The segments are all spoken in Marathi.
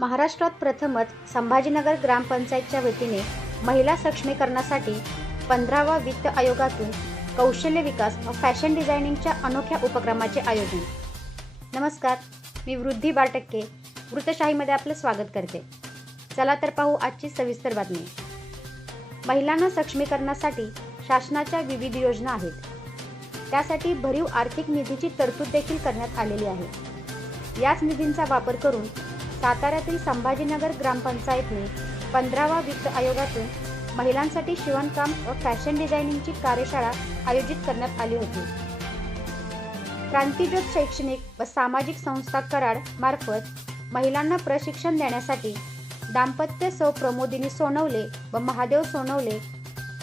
महाराष्ट्रात प्रथमच संभाजीनगर ग्रामपंचायतच्या वतीने महिला सक्षमीकरणासाठी पंधरावा वित्त आयोगातून कौशल्य विकास व फॅशन डिझायनिंगच्या अनोख्या उपक्रमाचे आयोजन. नमस्कार मी वृद्धी बारटक्के वृत्तशाहीमध्ये आपलं स्वागत करते. चला तर पाहू आजची सविस्तर बातमी. महिलांना सक्षमीकरणासाठी शासनाच्या विविध योजना आहेत. त्यासाठी भरीव आर्थिक निधीची तरतूद देखील करण्यात आलेली आहे. याच निधींचा वापर करून साताऱ्यातील संभाजीनगर ग्रामपंचायतने पंधरावा वित्त आयोगातून महिलांसाठी शिवणकाम व फॅशन डिझायनिंगची कार्यशाळा आयोजित करण्यात आली होती. क्रांतीज्योत शैक्षणिक व सामाजिक संस्था कराड मार्फत महिलांना प्रशिक्षण देण्यासाठी दाम्पत्य सौ प्रमोदिनी सोनवले व महादेव सोनवले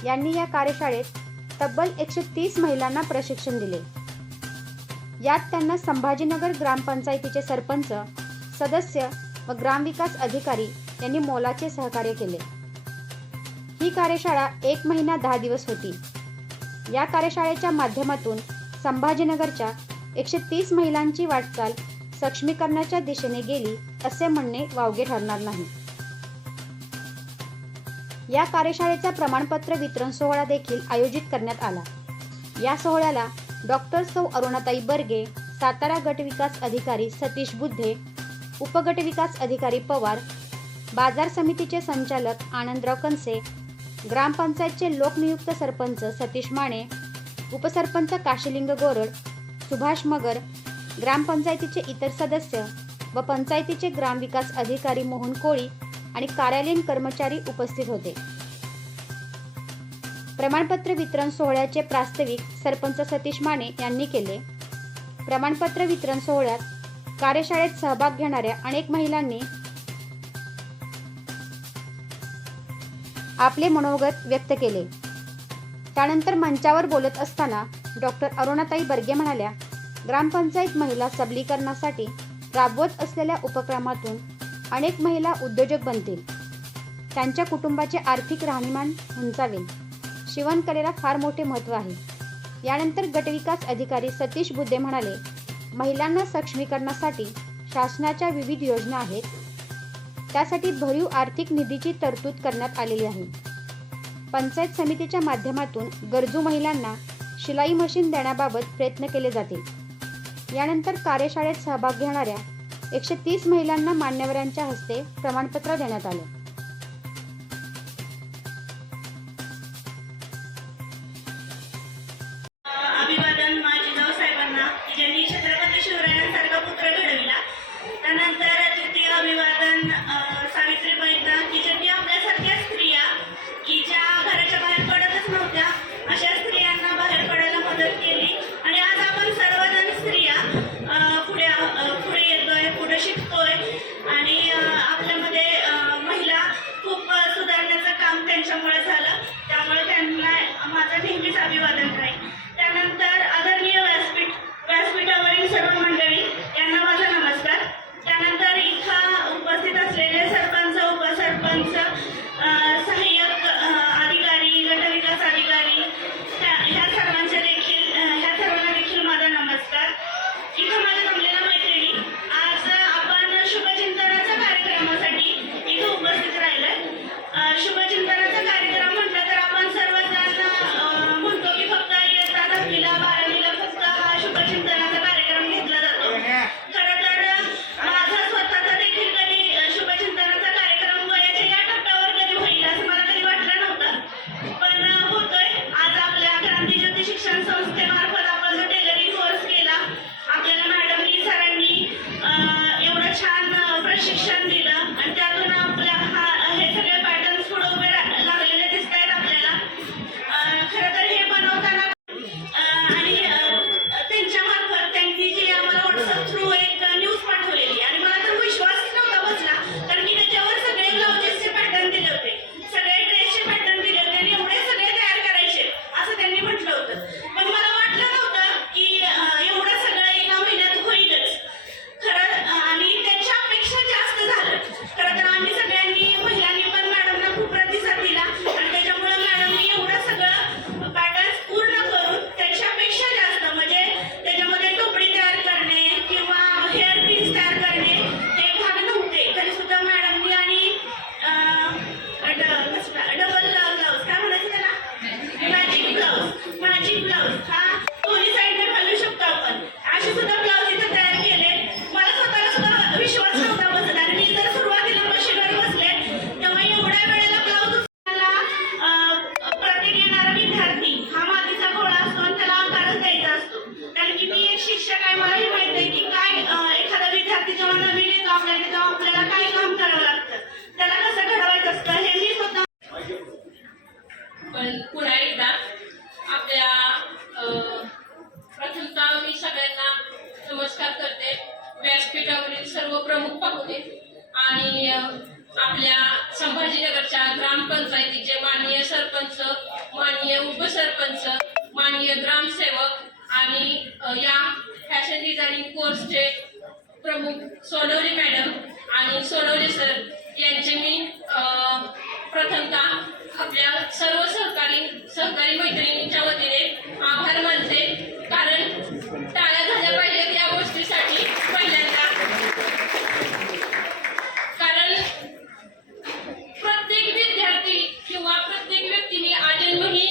यांनी या कार्यशाळेत तब्बल एकशे तीस महिलांना प्रशिक्षण दिले. यात त्यांना संभाजीनगर ग्रामपंचायतीचे सरपंच सदस्य व ग्रामविकास अधिकारी यांनी मोलाचे सहकार्य केले. ही कार्यशाळा एक महिना दहा दिवस होती. या कार्यशाळेच्या माध्यमातून संभाजीनगरच्या एकशे तीस महिलांची वाटचाल सक्षमीकरणाच्या दिशेने गेली असे म्हणणे वावगे ठरणार नाही. या कार्यशाळेचा प्रमाणपत्र वितरण सोहळा देखील आयोजित करण्यात आला. या सोहळ्याला डॉक्टर सौ अरुणाताई बर्गे सातारा गट विकास अधिकारी सतीश बुद्धे उपगट विकास अधिकारी पवार बाजार समितीचे संचालक आनंदराव कनसे ग्रामपंचायतचे लोकनियुक्त सरपंच सतीश माने उपसरपंच काशीलिंग गोरड सुभाष मगर ग्रामपंचायतीचे इतर सदस्य व पंचायतीचे ग्रामविकास अधिकारी मोहन कोळी आणि कार्यालयीन कर्मचारी उपस्थित होते. प्रमाणपत्र वितरण सोहळ्याचे प्रास्ताविक सरपंच सतीश माने यांनी केले. प्रमाणपत्र वितरण सोहळ्यात कार्यशाळेत सहभाग घेणाऱ्या अनेक महिलांनी आपले मनोगत व्यक्त केले. त्यानंतर मंचावर बोलत असताना डॉक्टर अरुणाताई बर्गे म्हणाल्या ग्रामपंचायत महिला सबलीकरणासाठी राबवत असलेल्या उपक्रमातून अनेक महिला उद्योजक बनतील. त्यांच्या कुटुंबाचे आर्थिक राहणीमान उंचावेल. शिवणकलेला फार मोठे महत्त्व आहे. यानंतर गटविकास अधिकारी सतीश बुद्धे म्हणाले महिलांना सक्षमीकरणासाठी शासनाच्या विविध योजना आहेत. त्यासाठी भरीव आर्थिक निधीची तरतूद करण्यात आलेली आहे. पंचायत समितीच्या माध्यमातून गरजू महिलांना शिलाई मशीन देण्याबाबत प्रयत्न केले जातील. यानंतर कार्यशाळेत सहभाग घेणाऱ्या एकशे तीस महिलांना मान्यवरांच्या हस्ते प्रमाणपत्र देण्यात आले.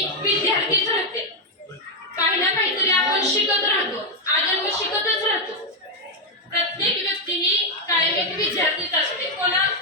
विद्यार्थीच राहते काही ना काहीतरी आपण शिकत राहतो आजन्म शिकतच राहतो. प्रत्येक व्यक्ती ही कायम एक विद्यार्थीच असते. कोणा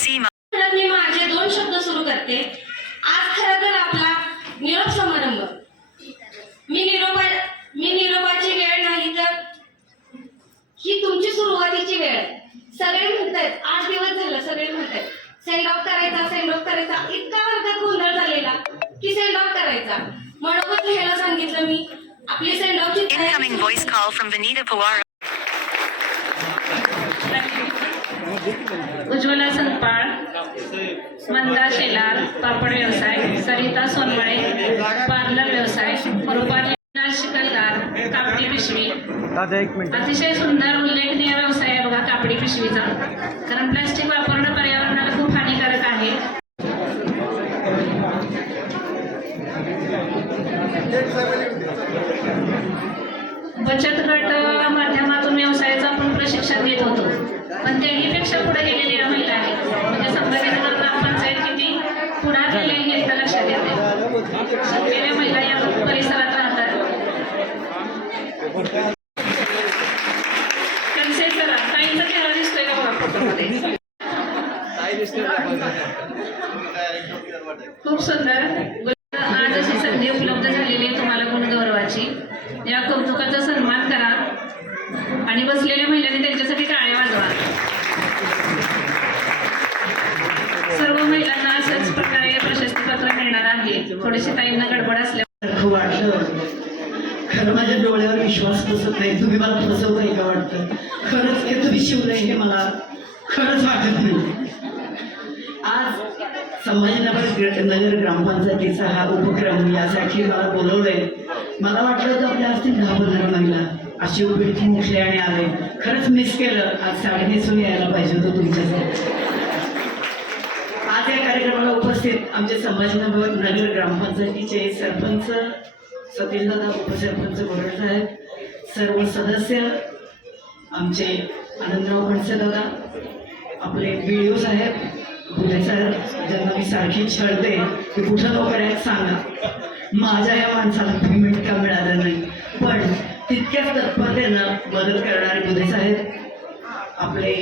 encima. उज्ज्वला संतपाळ मंदा शेलार पापड व्यवसाय सरिता सोनवळे पार्लर व्यवसाय रुपाली शिकलदार कापडी पिशवी. अतिशय सुंदर उल्लेखनीय व्यवसाय आहे बघा कापडी पिशवीचा. कारण प्लास्टिक वापरणं पर्यावरणाला खूप हानिकारक आहे. बचत गट माध्यमातून व्यवसायाचं आपण प्रशिक्षण घेत होतो. पण त्याहीपेक्षा पुढे गेलेल्या महिला आहेत म्हणजे संघटनेकरता पंचायत किती पुढार गेले हे त्या लक्षात येते शिकलेल्या महिला या परिसरात राहतात. ताईंचा चेहरा दिसतोय खूप सुंदर. आज अशी संधी उपलब्ध झालेली आहे तुम्हाला गुणगौरवाची. या कौतुकाचा सन्मान करा. आणि बसलेल्या महिलांनी त्यांच्यासाठी थोडीशी ताईंना गडबड असल्या खूप वाटलं. खरं माझ्या डोळ्यावर विश्वास बसत नाही. तुम्ही मला फसवताय का वाटतं? खरंच हे तुम्ही शिवलंय हे मला खरंच वाटत नाही. आज संभाजीनगर नगर ग्रामपंचायतीचा हा उपक्रम यासाठी मला बोलवलंय. मला वाटलं होतं आपल्या असतील दहा पंधरा महिला. अशी उभी उठले आणि आले. खरंच मिस केलं. आज साडी नेसून यायला पाहिजे होतं तुमच्यासाठी. उपस्थित आमचे संभाजीनगर नगर ग्रामपंचायतीचे सरपंच सतीशदादा उपसरपंच गोरड साहेब सर्व सदस्य आमचे आनंदराव खडसे दादा आपले बी साहेब भुले साहेब ज्यांना मी सारखी छळते की कुठं नोकऱ्या आहेत सांगा. माझ्या या माणसाला पेमेंट का मिळालं नाही. पण तितक्याच तत्परतेनं मदत करणारे बुधे साहेब आपले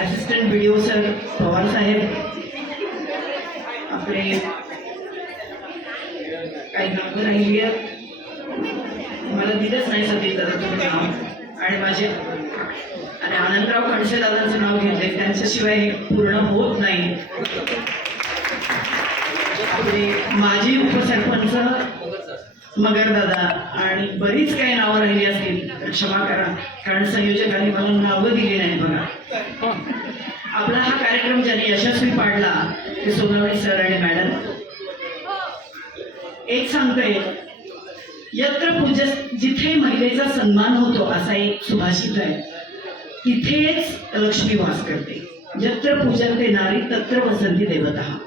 assistant B sir Pawar saheb आपले काही नावं राहिली आहेत मला दिलंच नाही सती दादा तुम्ही नाव. आणि माझे आणि आनंदराव खडसे दादांचं नाव घेतले त्यांच्याशिवाय हे पूर्ण होत नाही. माझी माजी उपसरपंच मगर दादा आणि बरीच काही नावं राहिली असतील. क्षमा करा. कारण संयोजकांनी मला नावं दिली नाही बघा. आपला हा कार्यक्रम ज्यांनी यशस्वी पाडला ते सोनावणी सर आणि मॅडम. एक सांगतोय यत्र पूज जिथे महिलेचा सन्मान होतो असा एक सुभाषित आहे. तिथेच लक्ष्मी वास करते. यत्र पूजन ते नारी तत्र वसंती देवता.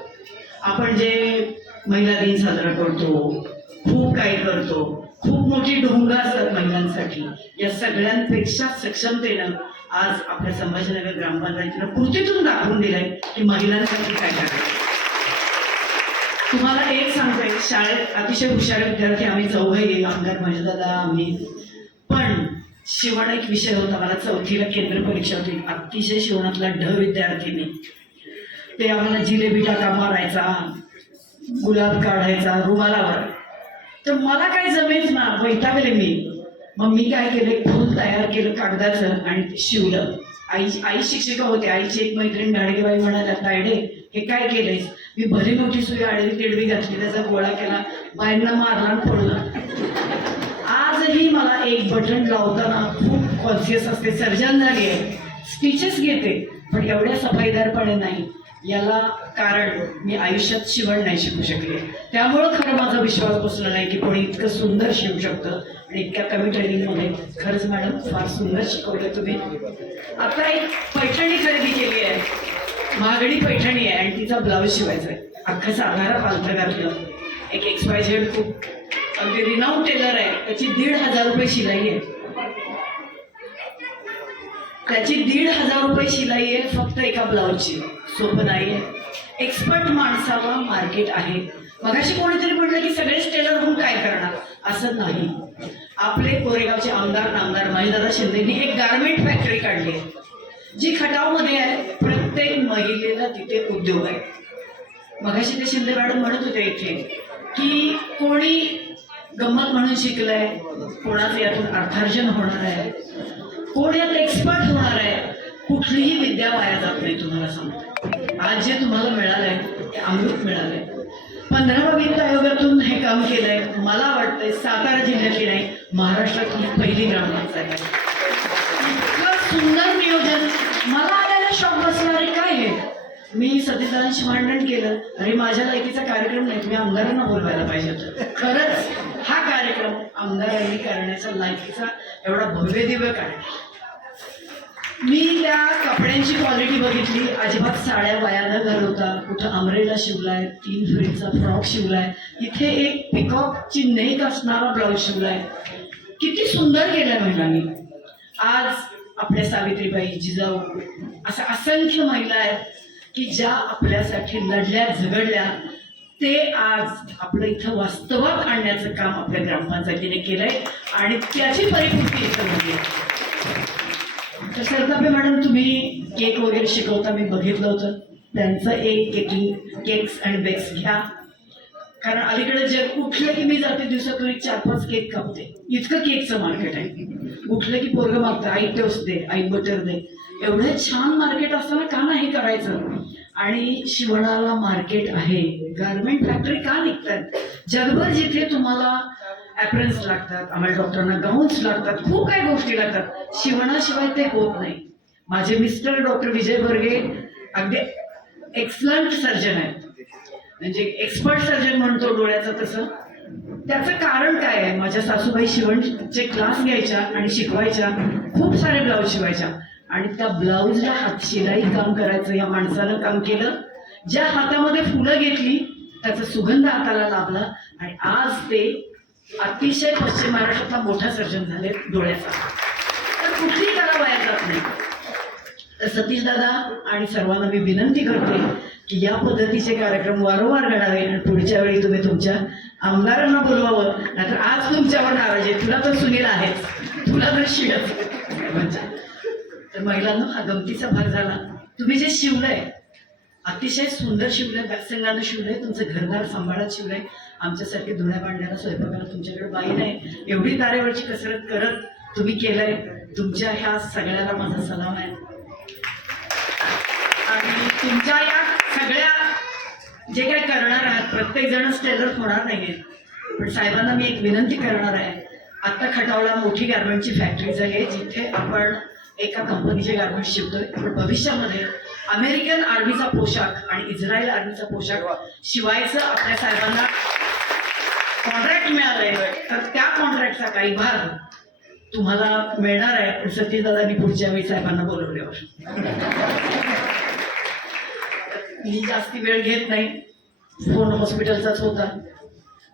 आपण जे महिला दिन साजरा करतो खूप काही करतो खूप मोठी डोंगा असतात महिलांसाठी. या सगळ्यांपेक्षा सक्षमतेनं आज आपल्या संभाजीनगर ग्रामपंचायतीनं कृतीतून दाखवून दिलंय की महिलांसाठी काय करायचं. तुम्हाला एक सांगते शाळेत अतिशय हुशार विद्यार्थी आम्ही चौघही आमदार दादा आम्ही. पण शिवण एक विषय होता मला चौथीला केंद्र परीक्षा होती. अतिशय शिवणातला ढ विद्यार्थीनी. ते आम्हाला जिलेबी टाका मारायचा गुलाब काढायचा रुमालावर. तर मला काय जमेच ना वैतागले मी. मग मी काय केलं? एक फूल तयार केलं कागदाचं आणि ते शिवलं. आई आई शिक्षिका होते. आईची एक मैत्रीण गाडगेबाई म्हणाल्या तायडे हे काय केलंयस? मी भरी मोठी सुई आडवी तिडवी घातली. त्याचा गोळा केला. बायांना मारला आणि पडला आजही मला एक बटन लावताना खूप कॉन्शियस असते. सर्जन झाली आहे. स्टिचेस घेते पण एवढ्या सफाईदारपणे नाही. याला कारण मी आयुष्यात शिवण नाही शिकू शकले. त्यामुळं खरं माझा विश्वास बसला नाही की कोणी इतकं सुंदर शिवू शकतं आणि इतक्या कमी ट्रेनिंगमध्ये खरंच मॅडम फार सुंदर शिकवलं तुम्ही. आता एक पैठणी खरेदी केली आहे. महागडी पैठणी आहे आणि तिचा ब्लाऊज शिवायचा आहे. अख्खा साधारा पालथं घातलं. एक एक्स वाय झेड खूप. अगदी रिनाऊंड टेलर आहे. त्याची दीड हजार रुपये शिलाई आहे. त्याची दीड हजार रुपये शिलाई आहे फक्त एका ब्लाऊजची. सोपं नाही आहे एक्सपर्ट माणसाला मार्केट आहे. मगाशी कोणीतरी म्हटलं की सगळेच टेलर होऊन काय करणार? असं नाही. आपले कोरेगावचे आमदार नामदार महेशदादा शिंदेनी एक गारमेंट फॅक्टरी काढली आहे. जी खटावमध्ये आहे. प्रत्येक महिलेला तिथे उद्योग आहे. मगाशी ते शिंदे मॅडम म्हणत होते इथे की कोणी गंमत म्हणून शिकलंय कोणाचं यातून अर्थार्जन होणार आहे? कोण यात एक्सपर्ट होणार आहे? कुठलीही विद्या वाया जात नाही तुम्हाला सांगतो. आज जे तुम्हाला मिळालंय ते अमृत मिळालंय. पंधरावा वित्त आयोगातून हे काम केलंय. मला वाटतंय सातारा जिल्ह्यातली नाही महाराष्ट्रातली पहिली ग्रामपंचायत आहे. इतकं सुंदर नियोजन. मला आलेला शॉक बसणारे काय हे? मी सतीदारांशी भांडण केलं. अरे माझ्या लायकीचा कार्यक्रम नाही तुम्ही आमदारांना बोलवायला पाहिजे होतं. खरंच हा कार्यक्रम आमदारांनी करण्याचा लायकीचा एवढा भव्य दिव्य कार्यक्रम. मी त्या कपड्यांची क्वालिटी बघितली. अजिबात साड्या वयानं न घालवता कुठं अमरेला शिवलाय तीन फ्रीचा फ्रॉक शिवलाय. इथे एक पिकॉकची नेक असणारा ब्लाऊज शिवलाय. किती सुंदर केलंय महिलांनी. आज आपल्या सावित्रीबाई जिजाऊ अशा असंख्य महिला आहेत की ज्या आपल्यासाठी लढल्या झगडल्या ते आज आपलं इथं वास्तवात आणण्याचं काम आपल्या ग्रामपंचायतीने केलंय आणि त्याची परिपूर्ती इथं झाली तर सरतापे मॅडम तुम्ही केक वगैरे शिकवता मी बघितलं होतं. त्यांचं एक केकिंग केक्स अँड बेक्स घ्या. कारण अलीकडे जे उठलं की मी जाते दिवसातून एक चार पाच केक कापते इतकं केकचं मार्केट आहे. उठलं की पोरगं मागतं आई टोस्ट दे आई बटर दे. एवढं छान मार्केट असताना का नाही करायचं? आणि शिवणाला मार्केट आहे. गारमेंट फॅक्टरी का निघतात जगभर जिथे तुम्हाला ॲप्रन्स लागतात आम्हाला डॉक्टरांना गाऊन्स लागतात खूप काही गोष्टी लागतात. शिवणाशिवाय ते होत नाही. माझे मिस्टर डॉक्टर विजय बर्गे अगदी एक्सलंट सर्जन आहेत. म्हणजे एक्सपर्ट सर्जन म्हणतो डोळ्याचं तसं. त्याचं कारण काय आहे? माझ्या सासूबाई शिवणचे क्लास घ्यायच्या आणि शिकवायच्या. खूप सारे ब्लाऊज शिवायच्या. आणि त्या ब्लाऊजला हात शिलाई काम करायचं या माणसानं काम केलं. ज्या हातामध्ये फुलं घेतली त्याचा सुगंध हाताला लाभला. आणि आज ते अतिशय पश्चिम महाराष्ट्रातला मोठा सर्जन झाले डोळ्याचा. तर कुठली कला वाया जात नाही? तर सतीश दादा आणि सर्वांना मी विनंती करते की या पद्धतीचे कार्यक्रम वारंवार घडावे आणि पुढच्या वेळी तुम्ही तुमच्या आमदारांना बोलवावं. नाहीतर आज तुमच्यावर नाराज आहे. तुला तर सुनील आहेच. तुला तर शिवच. म्हणजे तर महिलांना हा गमतीचा भाग झाला. तुम्ही जे शिवलंय अतिशय सुंदर शिवलंय बॅकसंगानं शिवलंय तुमचं घरदार सांभाळत शिवलंय. आमच्यासारखे धुण्या भांड्याला स्वयंपाकाला तुमच्याकडे बाई नाही. एवढी तारेवरची कसरत करत तुम्ही केलंय. तुमच्या ह्या सगळ्याला माझा सलाम आहे. आणि तुमच्या या सगळ्या जे काही करणार आहात प्रत्येक जणच स्टेलर होणार नाहीये. पण साहेबांना मी एक विनंती करणार आहे. आता खटावला मोठी गार्मेंटची फॅक्टरी आहे जिथे आपण एका कंपनीचे गार्मेंट शिवतोय. पण भविष्यामध्ये अमेरिकन आर्मीचा पोशाख आणि इस्रायल आर्मीचा पोशाख शिवायचं आपल्या साहेबांना कॉन्ट्रॅक्ट मिळालंय तर त्या कॉन्ट्रॅक्टचा काही भाग तुम्हाला मिळणार आहे. पण पुढच्या वेळी साहेबांना बोलवल्यावर मी जास्ती वेळ घेत नाही. फोन हॉस्पिटलचाच होता.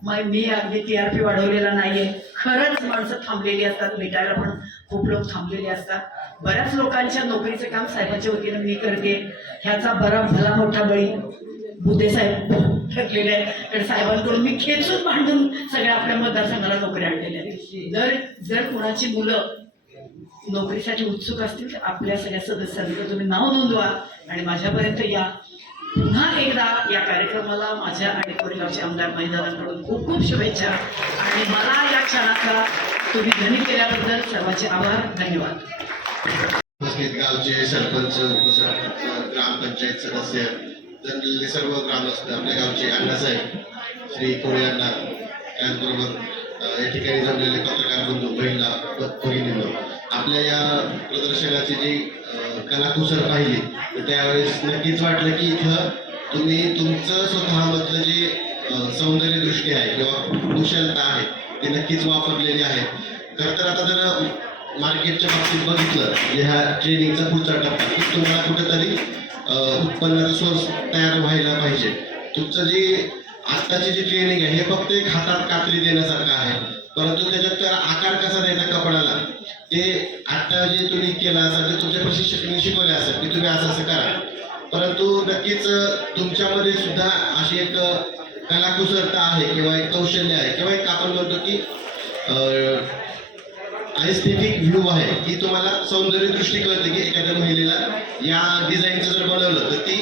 मग मी अगदी टी आर पी वाढवलेला नाहीये. खरंच माणसं थांबलेली असतात भेटायला पण खूप लोक थांबलेले असतात. बऱ्याच लोकांच्या नोकरीचं काम साहेबांच्या वतीनं मी करते. ह्याचा बरा भला मोठा बळी. बुद्धे साहेब ठरलेले आहेत. कारण साहेबांकडून मी खेचून भांडून सगळ्या आपल्या मतदारसंघाला नोकरी आणलेल्या आहेत. जर जर कोणाची मुलं नोकरीसाठी उत्सुक असतील तर आपल्या सगळ्या सदस्यांचं तुम्ही नाव नोंदवा आणि माझ्यापर्यंत या. पुन्हा एकदा या कार्यक्रमाला माझ्या आणि कोरेगावचे आमदार महिलांकडून खूप खूप शुभेच्छा. आणि मला या क्षणाचा तुम्ही धनी केल्याबद्दल सर्वांचे आभार. धन्यवाद. उपस्थित गावचे सरपंच उपसरपंच ग्रामपंचायत सदस्य जमलेले सर्व ग्रामस्थ आपल्या गावचे अण्णासाहेब श्री कोळे अण्णा त्याचबरोबर या ठिकाणी जमलेले पत्रकार बंधू बहिणला भ- आपल्या या प्रदर्शनाची जी कलाकुसर पाहिली तर त्यावेळेस नक्कीच वाटलं की इथं तुम्ही तुमचं स्वतःमधलं जे सौंदर्य दृष्टी आहे किंवा कुशलता आहे ती नक्कीच वापरलेली आहे. खरं तर आता जर मार्केटच्या बाबतीत बघितलं ह्या ट्रेनिंगचा पुढचा टप्पा की तुम्हाला कुठेतरी उत्पन्नाचा सोर्स तयार व्हायला पाहिजे. तुमचं जी आत्ताची जी ट्रेनिंग आहे हे फक्त एक हातात कात्री देण्यासारखं आहे. परंतु त्याच्यात त्याला आकार कसा द्यायचा कपड्याला? ते आत्ता जे तुम्ही केलं असाल ते तुमच्या प्रशिक्षकांनी शिकवले असेल की तुम्ही असं असं करा. परंतु नक्कीच तुमच्यामध्ये सुद्धा अशी एक कलाकुसरता आहे किंवा एक कौशल्य आहे किंवा एक आपण म्हणतो की एस्थेटिक व्ह्यू आहे की तुम्हाला सौंदर्य दृष्टी कळते की एखाद्या महिलेला या डिझाईनचं जर बनवलं तर ती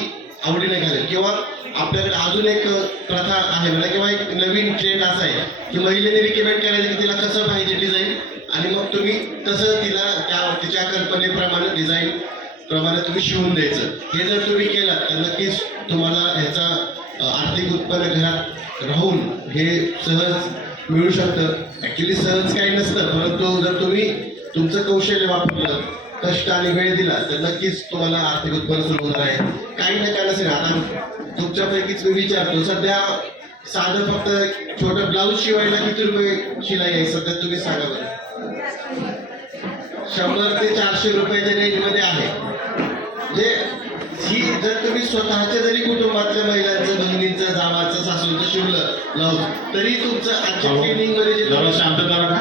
आवडीने घालेल. किंवा आपल्याकडे अजून एक प्रथा आहे म्हणा किंवा एक नवीन ट्रेंड असा आहे की महिलेने रिकमेंड करायचं की तिला कसं पाहिजे डिझाईन आणि मग तुम्ही तसं तिला त्या तिच्या कल्पनेप्रमाणे डिझाईन प्रमाणे तुम्ही शिवून द्यायचं. हे जर तुम्ही केलं तर नक्कीच तुम्हाला ह्याचा आर्थिक उत्पन्न घरात राहून हे सहज मिळू शकतं. ऍक्च्युली सहज काही नसतं परंतु जर तुम्ही तुमचं कौशल्य वापरलं कष्ट आणि वेळ दिला तर नक्कीच तुम्हाला आर्थिक उत्पन्न सुरू होणार आहे. काही ना काही नसेल आता तुमच्यापैकीच मी विचारतो सध्या साधं फक्त छोटं ब्लाऊज शिवायला किती रुपये शिलाई आहे सध्या तुम्ही सांगा बरं. शंभर ते चारशे रुपयाच्या रेंजमध्ये आहे. म्हणजे ही जर तुम्ही स्वतःच्या जरी कुटुंबातल्या महिलांचं बहिणींचं जावाचं सासूचं शिवलं ब्लाऊज तरी तुमचं आजच्या ट्रेनिंगमध्ये जे का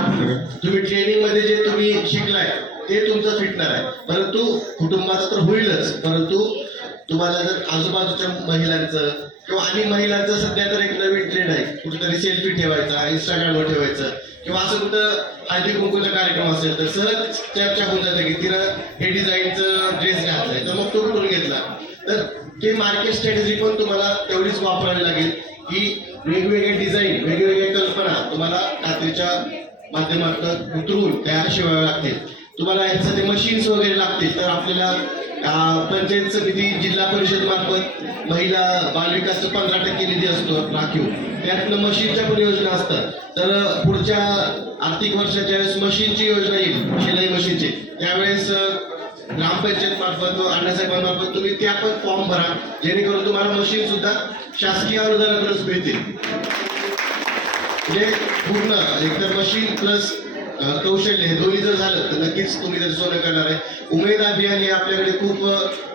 तुम्ही ट्रेनिंगमध्ये जे तुम्ही शिकलाय ते तुमचं फिटणार आहे. परंतु कुटुंबाचं तर होईलच. परंतु तुम्हाला जर आजूबाजूच्या महिलांचं किंवा आणि महिलांचं सध्या तर एक नवीन ट्रेंड आहे. कुठेतरी सेल्फी ठेवायचा इंस्टाग्रामवर ठेवायचं किंवा असं कुठं हळदी कुंकूचा कार्यक्रम असेल तर सहज चर्चा होऊन जाते की तिनं हे डिझाईनचं ड्रेस घातलाय. तर मग तो कुठून घेतला? तर ते मार्केट स्ट्रॅटेजी पण तुम्हाला तेवढीच वापरावी लागेल. की वेगवेगळे डिझाईन वेगवेगळ्या कल्पना तुम्हाला कात्रीच्या माध्यमातून उतरून तयार शिवाव्या लागतील. तुम्हाला यासाठी मशीन्स वगैरे लागतील तर आपल्याला पंचायत समिती जिल्हा परिषद मार्फत महिला बालविकासचं पंधरा टक्के निधी असतो राखीव. त्यातनं मशीनच्या पण योजना असतात. तर पुढच्या आर्थिक वर्षाच्या वेळेस मशीनची योजना येईल शिलाई मशीनची त्यावेळेस ग्रामपंचायत मार्फत व अण्णासाहेबांमार्फत तुम्ही त्या पण फॉर्म भरा. जेणेकरून तुम्हाला मशीन सुद्धा शासकीय अनुदानातूनच मिळतील. म्हणजे पूर्ण एकतर मशीन प्लस कौशल्य हे दोन्ही जर झालं तर नक्कीच तुम्ही जर सोनं करणार आहे. उमेद अभियान हे आपल्याकडे खूप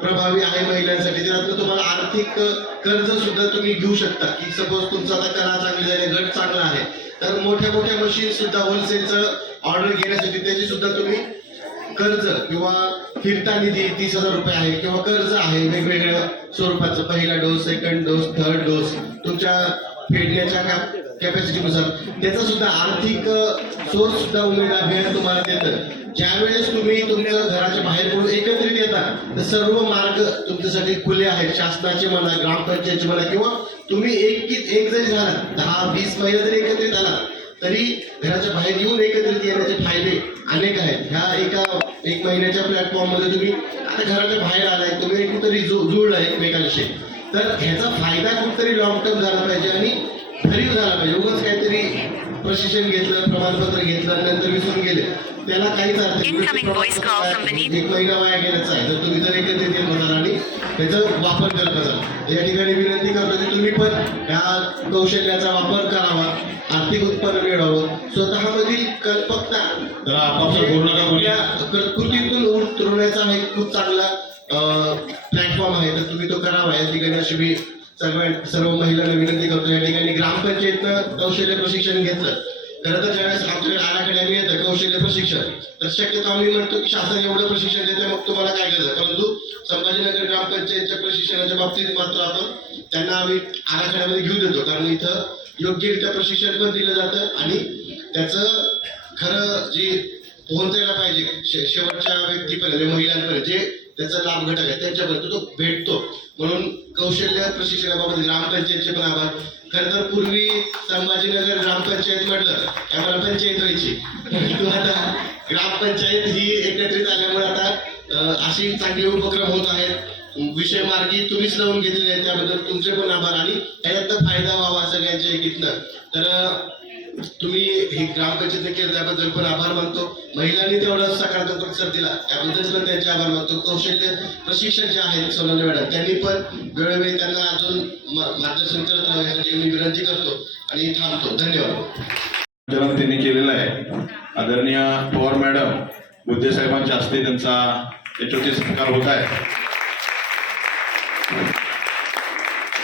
प्रभावी आहे महिलांसाठी. त्यातनं तुम्हाला आर्थिक कर्ज सुद्धा तुम्ही घेऊ शकता. की सपोज तुमचा आता कला चांगली झाली गट चांगला आहे. तर मोठ्या मोठ्या मशीन सुद्धा होलसेलचं ऑर्डर घेण्यासाठी त्याची सुद्धा तुम्ही कर्ज किंवा फिरता निधी तीस हजार रुपये आहे किंवा कर्ज आहे वेगवेगळ्या स्वरूपाचं. पहिला dose second dose third dose तुमच्या फेडण्याच्या कॅपॅसिटीनुसार त्याचा सुद्धा आर्थिक सोर्स सुद्धा उमेद अभियान तुम्हाला देतं. ज्यावेळेस तुम्ही तुमच्या घराच्या बाहेर पडून एकत्रित येता तर सर्व मार्ग तुमच्यासाठी खुले आहेत. शासनाचे म्हणा ग्रामपंचायतचे म्हणा किंवा तुम्ही एक एक जरी झाला दहा वीस महिला जरी एकत्रित आला तरी घराच्या बाहेर येऊन एकत्रित येण्याचे फायदे अनेक आहेत. ह्या एका एक महिन्याच्या प्लॅटफॉर्ममध्ये तुम्ही आता घराच्या बाहेर आलाय तुम्ही कुठतरी जु- जुळलाय एकमेकांशी. तर ह्याचा फायदा कुठतरी लॉंग टर्म झाला पाहिजे आणि भरीव झाला पाहिजे. उगाच काहीतरी प्रशिक्षण घेतलं प्रमाणपत्र घेतलं नंतर विसरून गेले. त्याला काहीच अर्थ. एक महिना वाया गेलाच आहे. तर तुम्ही जर एकत्रित येत नसाल आणि त्याचा वापर करत असाल. तर या ठिकाणी विनंती करतो की तुम्ही पण या कौशल्याचा वापर करावा आर्थिक उत्पन्न मिळवावं. स्वतःमधील कल्पकता. कृतीतून उतरवण्याचा हा एक खूप चांगला प्लॅटफॉर्म आहे. तर तुम्ही तो करावा. या ठिकाणी अशी मी सर्व सर्व महिलांना विनंती करतो. या ठिकाणी ग्रामपंचायतनं कौशल्य प्रशिक्षण घेतलं. खरं तर ज्यावेळेस आमच्याकडे आराखड्याने येतं कौशल्य प्रशिक्षण. तर शक्यतो आम्ही म्हणतो की शासन एवढं प्रशिक्षण देतं मग तुम्हाला काय करायचं परंतु संभाजीनगर ग्रामपंचायतच्या प्रशिक्षणाच्या बाबतीत मात्र आपण त्यांना आम्ही आराखड्यामध्ये घेऊन देतो. कारण इथं योग्यरित्या प्रशिक्षण पण दिलं जातं आणि त्याचं खरं जे पोहोचायला पाहिजे शे- शेवटच्या व्यक्तीपर्यंत म्हणजे महिलांपर्यंत जे त्याचा लाभ घटक आहे. त्यांच्यापर्यंत तो भेटतो. म्हणून कौशल्य प्रशिक्षणाबाबत ग्रामपंचायतचे पण आभार. खरं तर पूर्वी संभाजीनगर ग्रामपंचायत म्हटलं त्या आम्हाला पंचायत व्हायची आता ग्रामपंचायत ही एकत्रित आल्यामुळे आता अशी चांगले उपक्रम होत आहेत. विषय मार्गी तुम्हीच लावून घेतलेले आहेत त्याबद्दल तुमचे पण आभार. आणि त्याच्यातनं फायदा व्हावा सगळ्यांच्या एकीतनं तर तुम्ही हे ग्रामपंचायत केलं त्याबद्दल पण आभार मानतो. महिलांनी तेवढा सकारात्मक प्रतिसाद दिला त्याबद्दल पण त्यांचे आभार मानतो. कौशल्य प्रशिक्षण जे आहेत सोनाली मॅडम त्यांनी पण वेळोवेळी त्यांना अजून मार्गदर्शन करत राहण्यासाठी यासाठी मी विनंती करतो आणि थांबतो. धन्यवाद. त्यांनी केलेलं आहे. आदरणीय पवार मॅडम बुद्धे साहेबांच्या हस्ते त्यांचा याच्यावरती सत्कार होत आहे.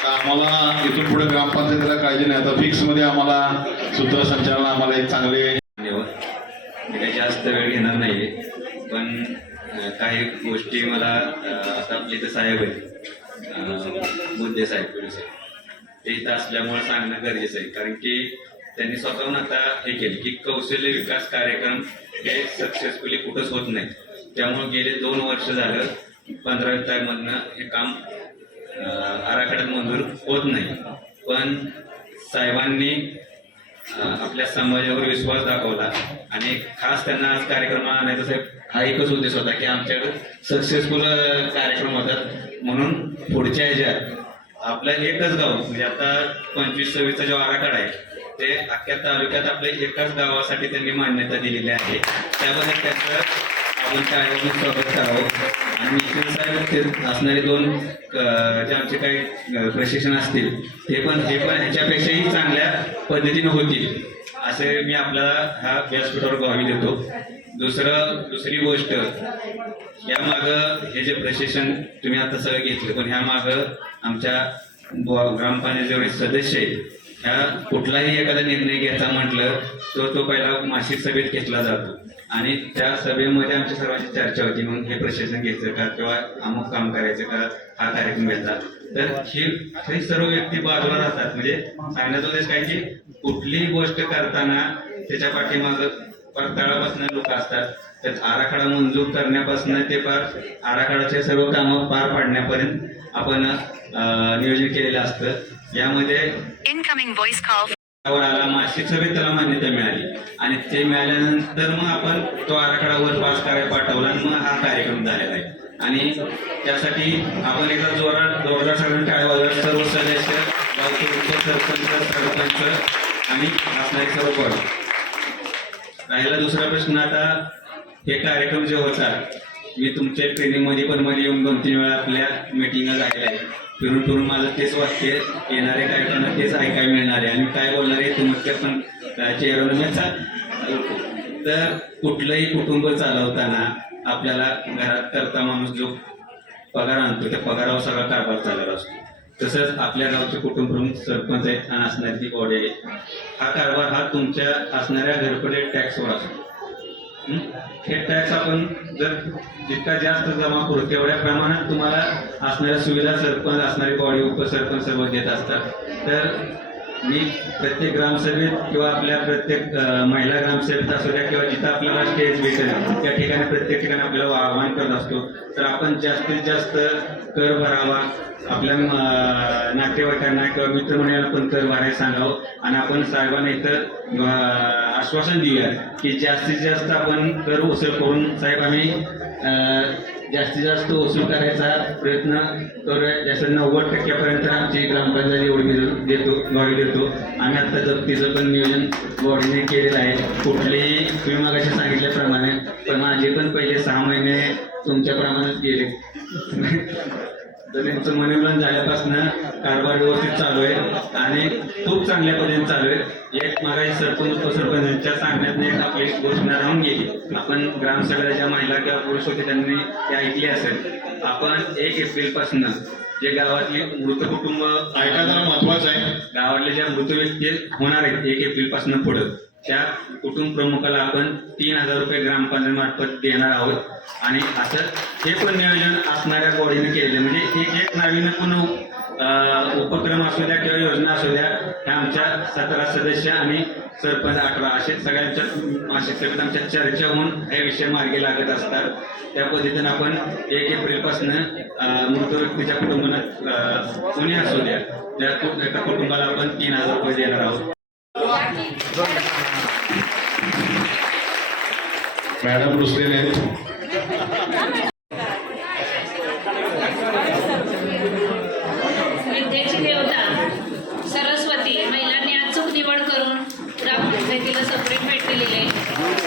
आम्हाला इथून पुढे ग्रामपंचायतीला काळजी नाही. आता फिक्समध्ये आम्हाला सूत्रसंचालन आम्हाला एक चांगले धन्यवाद. मी काही जास्त वेळ घेणार नाही पण काही गोष्टी मला आता आपले इथं साहेब आहेत. मुद्दे साहेब पोलीस ते इथं असल्यामुळे सांगणं गरजेचं आहे. कारण की त्यांनी स्वतःहून आता हे केलं की कौशल्य विकास कार्यक्रम हे सक्सेसफुली कुठंच होत नाही त्यामुळे गेले दोन वर्ष झालं पंधरा वित्तामधनं हे काम आराखड्यात मंजूर होत नाही. पण साहेबांनी आपल्या समाजावर विश्वास दाखवला आणि खास त्यांना आज कार्यक्रम आणायचा साहेब हा एकच उद्देश होता की आमच्याकडे सक्सेसफुल कार्यक्रम होतात. म्हणून पुढच्या ह्याच्यात आपलं एकच गाव म्हणजे आता पंचवीस सव्वीसचा जो आराखडा आहे ते अख्ख्या तालुक्यात आपल्या एकाच गावासाठी त्यांनी मान्यता दिलेली आहे. त्याबद्दल त्यांचं स्वागत करावं आणि असणारे दोन जे आमचे काही प्रशिक्षण असतील ते पण हे पण ह्याच्यापेक्षाही चांगल्या पद्धतीनं होतील. असे मी आपल्याला हा व्यासपीठावर भावी देतो. दुसरं दुसरी गोष्ट या मागं हे जे प्रशिक्षण तुम्ही आता सगळं घेतलं पण ह्या मागं आमच्या ब- ग्रामपंचायत जेवढे सदस्य आहेत. ह्या कुठलाही एखादा निर्णय घ्यायचा म्हटलं तर तो पहिला मासिक सभेत घेतला जातो. आणि त्या सभेमध्ये आमच्या सर्वांची चर्चा होती. मग हे प्रशासन घ्यायचं का किंवा अमुक काम करायचं का हा कार्यक्रम घ्यायचा. तर हे सर्व व्यक्ती बाजूला राहतात. म्हणजे सांगण्याचा उद्देश काय की कुठलीही गोष्ट करताना त्याच्या पाठीमाग परताळापासून लोक असतात. तर आराखडा मंजूर करण्यापासून ते फार आराखड्याचे सर्व कामं पार पाडण्यापर्यंत आपण नियोजन केलेलं असतं. यामध्ये voice call वर आला मासिक सभेत त्याला मान्यता मिळाली. आणि ते मिळाल्यानंतर मग आपण तो आराखडा वर पास करायला पाठवला आणि मग हा कार्यक्रम झालेला आहे. आणि त्यासाठी आपण एकदा जोरात जोरदार सगळ्यांनी टाळ्या वाजवत सर्व सदस्य गावचे उपसरपंच सरपंच आणि असणारे सर्व पद. राहिला दुसरा प्रश्न आता हे कार्यक्रम जे होतात मी तुमच्या ट्रेनिंगमध्ये पण मध्ये येऊन दोन तीन वेळा आपल्या मिटिंगला झालेल्या आहे. फिरून फिरून माझं तेच वाटते येणारे काय करणार तेच ऐकायला मिळणार आहे. आणि काय बोलणार आहे तुमच्या पण चेहऱ्यावर मी चा- तर कुठलंही कुटुंब चालवताना आपल्याला घरात करता माणूस जो पगार आणतो त्या पगारावर सगळा कारभार चालला असतो. तसंच आपल्या गावचे कुटुंब प्रमुख सरपंच आहेत आणि असणारी ती बॉडी आहे. हा कारभार हा तुमच्या असणाऱ्या घरपडे टॅक्सवर असतो. हं? हे टॅक्स आपण जर जितका जास्त जमा करू तेवढ्या प्रमाणात तुम्हाला असणाऱ्या सुविधा सरपंच असणारी बॉडी उपसरपंच सर्व देत असतात तर मी प्रत्येक ग्रामसभेत किंवा आपल्या प्रत्येक महिला ग्रामसेवेत असू द्या किंवा जिथं आपल्याला स्टेज भेटेल त्या ठिकाणी प्रत्येक ठिकाणी आपल्याला आवाहन करत असतो. तर आपण जास्तीत जास्त कर भरावा आपल्या नातेवाईकांना किंवा मित्रमंडळांना पण कर भरायला सांगावं. आणि आपण साहेबांना इथं आश्वासन देऊया की जास्तीत जास्त आपण कर उसळ करून साहेब आम्ही जास्तीत जास्त वसूल करायचा प्रयत्न करूया. जास्त नव्वद टक्क्यापर्यंत आमची ग्रामपंचायत एवढी मिळून देतो गाडी देतो. आम्ही आता जप्तीचं पण नियोजन बॉडीने केलेलं आहे. कुठलेही तुम्ही मागाशी सांगितल्याप्रमाणे पण माझे पण पहिले सहा महिने तुमच्याप्रमाणेच गेले. तर त्यांचं मनोरंजन झाल्यापासून कारभार व्यवस्थित चालू आहे आणि खूप चांगल्या पद्धतीने चालू आहे. एक मागाई सरपंच उपसरपंचांच्या सांगण्यात एक आपली घोषणा राहून गेली. आपण ग्रामसभेला ज्या महिला किंवा पुरुष होते त्यांनी ते ऐकले असेल. आपण एक एप्रिलपासून जे गावातली मृत कुटुंब ऐका जरा महत्वाचं आहे. गावातले ज्या मृत व्यक्ती होणार आहेत एक एप्रिलपासून पुढं. त्या कुटुंब प्रमुखाला आपण तीन हजार रुपये ग्रामपंचायत मार्फत देणार आहोत. आणि असं हे पण नियोजन असणाऱ्या बॉडीने केलेलं. म्हणजे एक एक नवीन पण अं, उपक्रम असू द्या किंवा योजना असू द्या ह्या आमच्या सतरा सदस्य आणि सरपंच अठरा असे सगळ्यांच्या मासिक सभेत आमच्या चर्चा होऊन हे विषय मार्गी लागत असतात. त्या पद्धतीनं आपण एक एप्रिलपासून मृत व्यक्तीच्या कुटुंबाला कोणी असू द्या त्या एका कुटुंबाला आपण तीन हजार रुपये देणार आहोत. मॅडम रुसलेले आहेत विद्येची देवता सरस्वती महिलांनी अचूक निवड करून ग्रामपंचायतीला सेपरेट भेट दिलेली आहे यापुढे सरस्वती मुलांनी सावित्रीबाई काही गोष्ट आमच्याकडे कमतरता असेल ग्रामपंचायतीत ती नेमकी भरून काढलेली